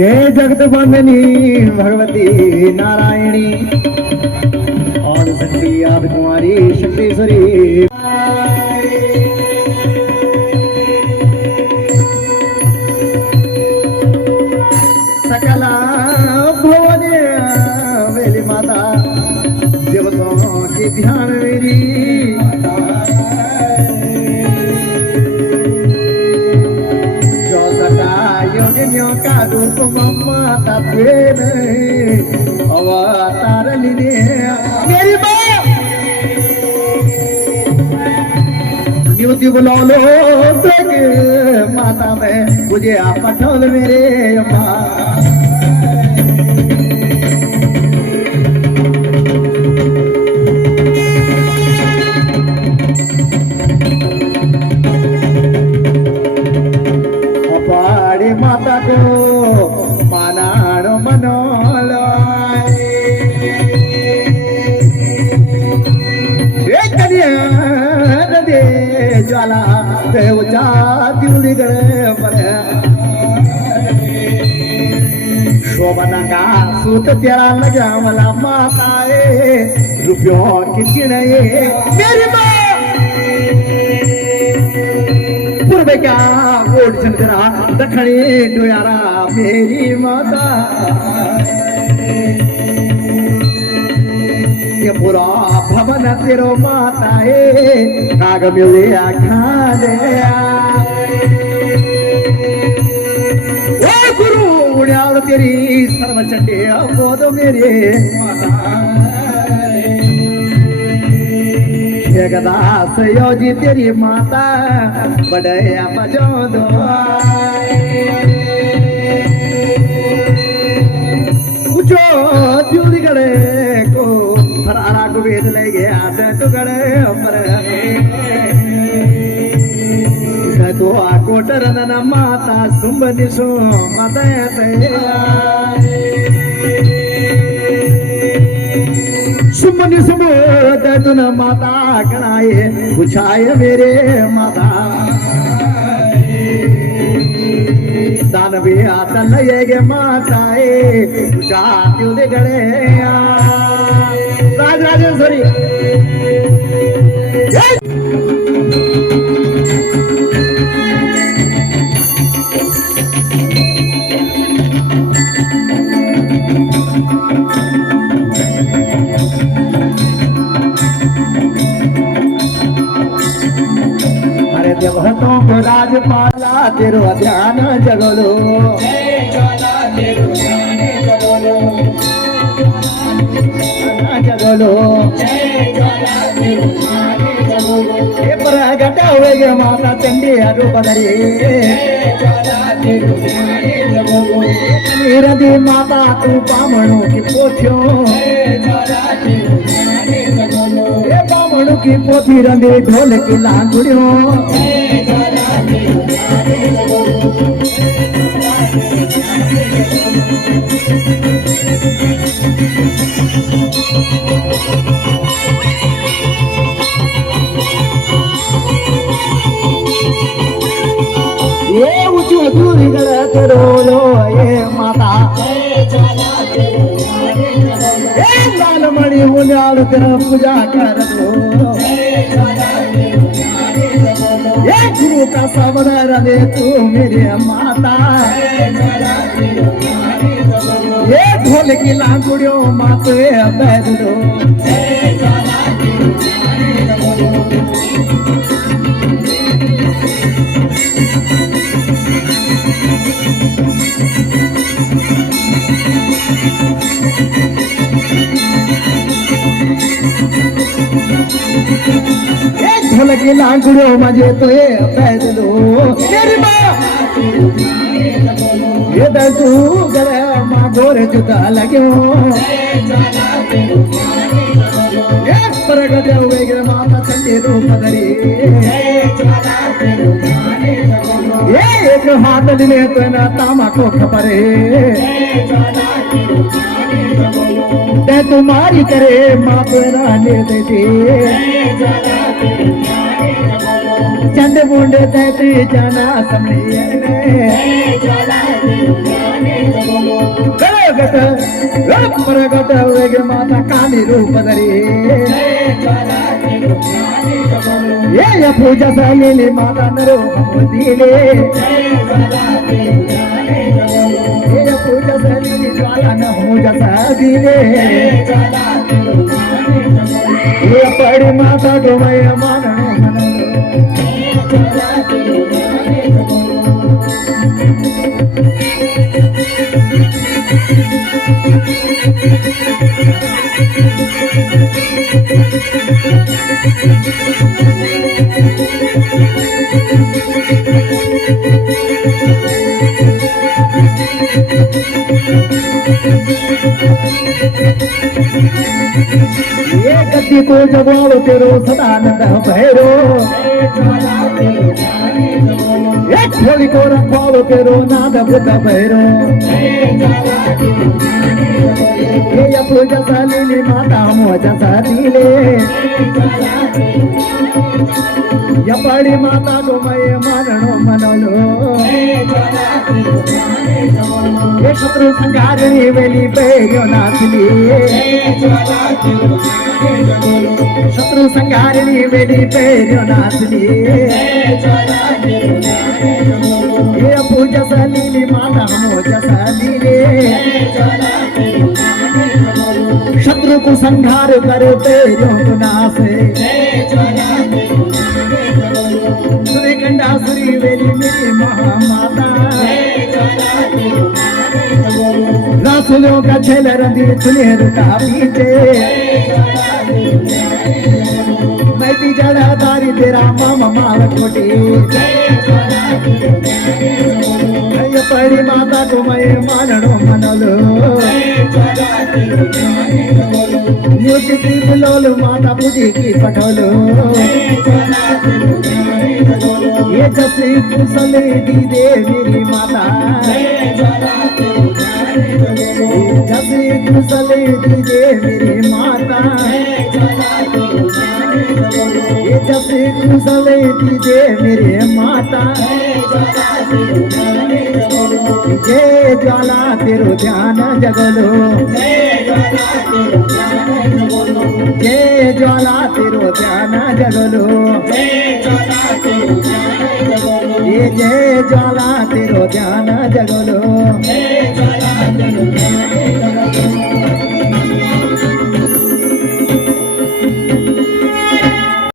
जय जगत बंदनी भगवती नारायणी और शक्ति आदि कुमारी शक्तिश्वरी। सकला भुवन वेली माता देवताओं के ध्यान मेरी योगिनियों का रूप माता तेरे अवतार लीने मेरी माँ न्यूति बुला लो माता में मुझे आप पठोल मेरे माँ माता को मानाणो मनोलो दे ज्वाला देवचा दिवली गए मने शोभना का सूत तेरा लगा मला माताए रुपयों की चिड़े मेरी माँ पूर्व क्या ओट चंद्रा दखनी डोयारा मेरी माता ये पूरा भवन तेरो माता है नाग मिले आखा दे ओ गुरु उड़ाल तेरी सर्व चंडे बोध मेरे माता जगदास योजी तेरी माता बड़या बजो दो पूछो जुड़ी गड़े को हरारा को वेद ले गया तो गड़े अमर तो आकोटर नना माता सुंबनिसो माता सुमन सुमोद तुन माता गणाए बुझाए मेरे माता दानवे आता लगे माताए बुझा क्यों दे गड़े राज राजेश्वरी देवहतों को राजपाला तेरो ध्यान जगलो जगलो ये प्रगट हुए माता चंडी रूप धरी दी माता तू पामणों की पोथियों बामणों की पोथी रंगे ढोल की लांगुड़ियों ये ऊंची दूरी गड़ा तेरो लो ये माता लाल मणि उन्याल तेरा पूजा कर दो ये गुरु का सबदर दे तू मेरी माता ये ढोल की लांगुड़ियों माते बैठ दो ढोल की लांगुड़ियों मजे तो ये बैठ दो मेरी माँ ये तू गले माँ गोरे जुदा लगे ये प्रगट हुए माता चंडी रूप धरी ये एक हाथ ले तो ना तामा को खपरे ते तुम्हारी करे माँ तेरा ले दे चंद बूंदे ते जाना समझे प्रगट वेग माता काली रूप धरी ये पूजा झालेली माता नरो दिले ये पूजा झालेली ज्वाला न पूजा दिले ये पडी माता गोमय मान ये गति को जवाब तेरो सदानंद भैरो एक होली को रखवालो तेरो नाद बुद्ध भैरो ये पूजा सालीली माता मोजा सालीले या पड़ी माता गोमय मारणो मनलो ये शत्रु संगारिणी वेली बेरियो नाचली शत्रु संगारिणी वेली बेरियो नाचली ये पूजा सालीली माता मोजा सालीले शत्रु को संहार कर बेरियो नासे कंडासुरी वेली मेरी महामाता रासुलों का छेल रंदी सुनेर का पीछे मैं भी जड़ा दारी तेरा मामा माल कोटी ये पड़ी माता को मैं माननो मनलो न्यूटी की बुलोलो माता पूजी की पठोलो ये जैसे कुशले दी दे मेरी माता जैसे कुशले दी दे मेरी माता ये जैसे कुशले दी दे मेरे माता जय ज्वाला तेरो ध्यान जगलो जय ज्वाला तेरो ध्यान जगलो ये जय ज्वाला तेरो ध्यान जगलो